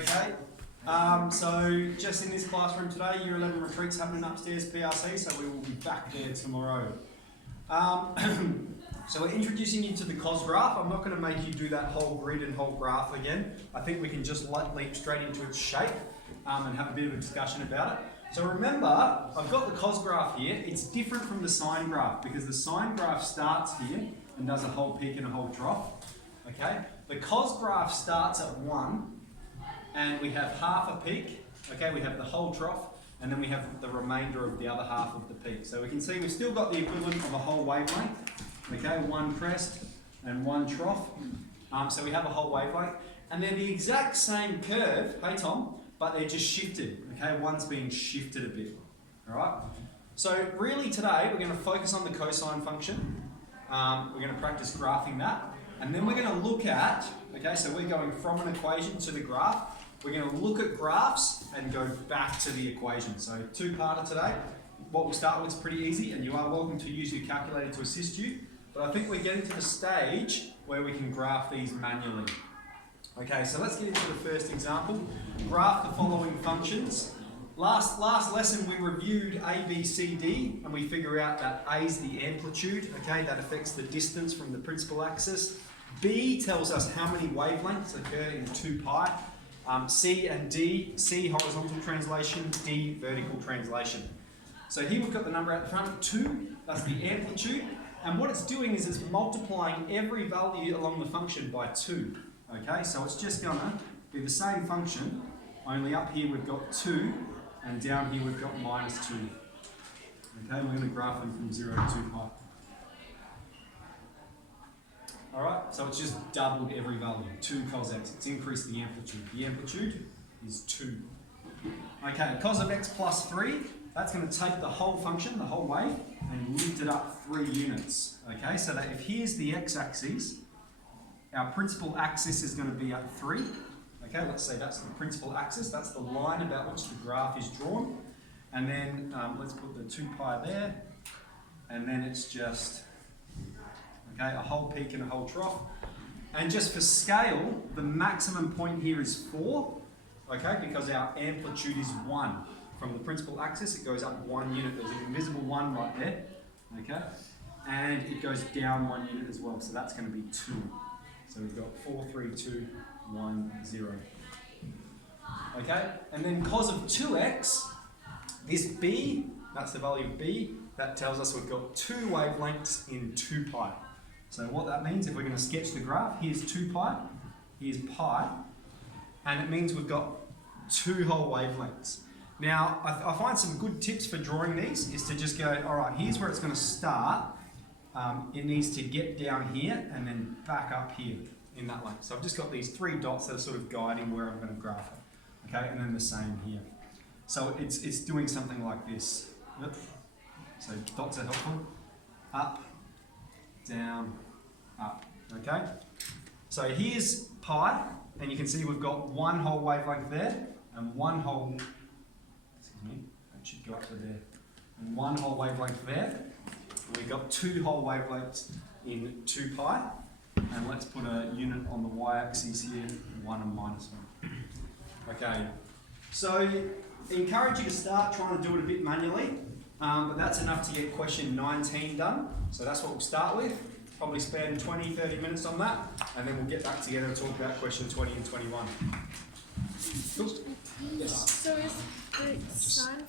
Okay. So just in this classroom today, Year 11 retreat's happening upstairs, PRC, so we will be back there tomorrow. So we're introducing you to the COS graph. I'm not going to make you do that whole grid and whole graph again. I think we can just leap straight into its shape and have a bit of a discussion about it. So remember, I've got the COS graph here. It's different from the sine graph because the sine graph starts here and does a whole peak and a whole trough. Okay? The COS graph starts at 1 and we have half a peak. Okay, we have the whole trough and then we have the remainder of the other half of the peak. So we can see we've still got the equivalent of a whole wavelength. Okay, one crest and one trough. So we have a whole wavelength. And they're the exact same curve, hey Tom, but they're just shifted. Okay, one's being shifted a bit. All right. So really today we're going to focus on the cosine function. We're going to practice graphing that. And then we're going to look at, okay, so we're going from an equation to the graph. We're going to look at graphs and go back to the equation. So two-parter today. What we'll start with is pretty easy, and you are welcome to use your calculator to assist you. But I think we're getting to the stage where we can graph these manually. Okay, so let's get into the first example. Graph the following functions. Last lesson we reviewed A, B, C, D, and we figure out that A is the amplitude, okay, that affects the distance from the principal axis. B tells us how many wavelengths occur in 2 pi. C and D, C horizontal translation, D vertical translation. So here we've got the number out the front, 2, that's the amplitude. And what it's doing is it's multiplying every value along the function by 2. Okay, so it's just gonna be the same function, only up here we've got 2, and down here we've got minus 2. Okay, we're gonna graph them from 0 to 2 pi. Alright, so it's just doubled every value, 2 cos x. It's increased the amplitude. The amplitude is 2. Okay, cos of x plus 3, that's going to take the whole function, the whole wave, and lift it up 3 units. Okay, so that if here's the x-axis, our principal axis is going to be at 3. Okay, let's say that's the principal axis, that's the line about which the graph is drawn. And then let's put the 2 pi there, and then it's just okay, a whole peak and a whole trough. And just for scale, the maximum point here is 4, okay, because our amplitude is 1. From the principal axis, it goes up 1 unit. There's an invisible 1 right there, okay? And it goes down 1 unit as well, so that's going to be 2. So we've got 4, 3, 2, 1, 0. Okay, and then cos of 2x, this b, that's the value of b, that tells us we've got 2 wavelengths in 2 pi. So what that means, if we're going to sketch the graph, here's 2 pi, here's pi, and it means we've got 2 whole wavelengths. Now, I find some good tips for drawing these is to just go, all right, here's where it's going to start. It needs to get down here and then back up here in that length. So I've just got these 3 dots that are sort of guiding where I'm going to graph it. Okay, and then the same here. So it's doing something like this. Yep. So dots are helpful. Up, down, up. Okay? So here's pi, and you can see we've got 1 whole wavelength there and 1 whole, it should go up to there, and 1 whole wavelength there. And we've got 2 whole wavelengths in 2 pi, and let's put a unit on the y-axis here, 1 and minus 1. Okay, so I encourage you to start trying to do it a bit manually, but that's enough to get question 19 done. So that's what we'll start with. Probably spend 20-30 minutes on that, and then we'll get back together and talk about question 20 and 21. Cool? Yes. So is the sine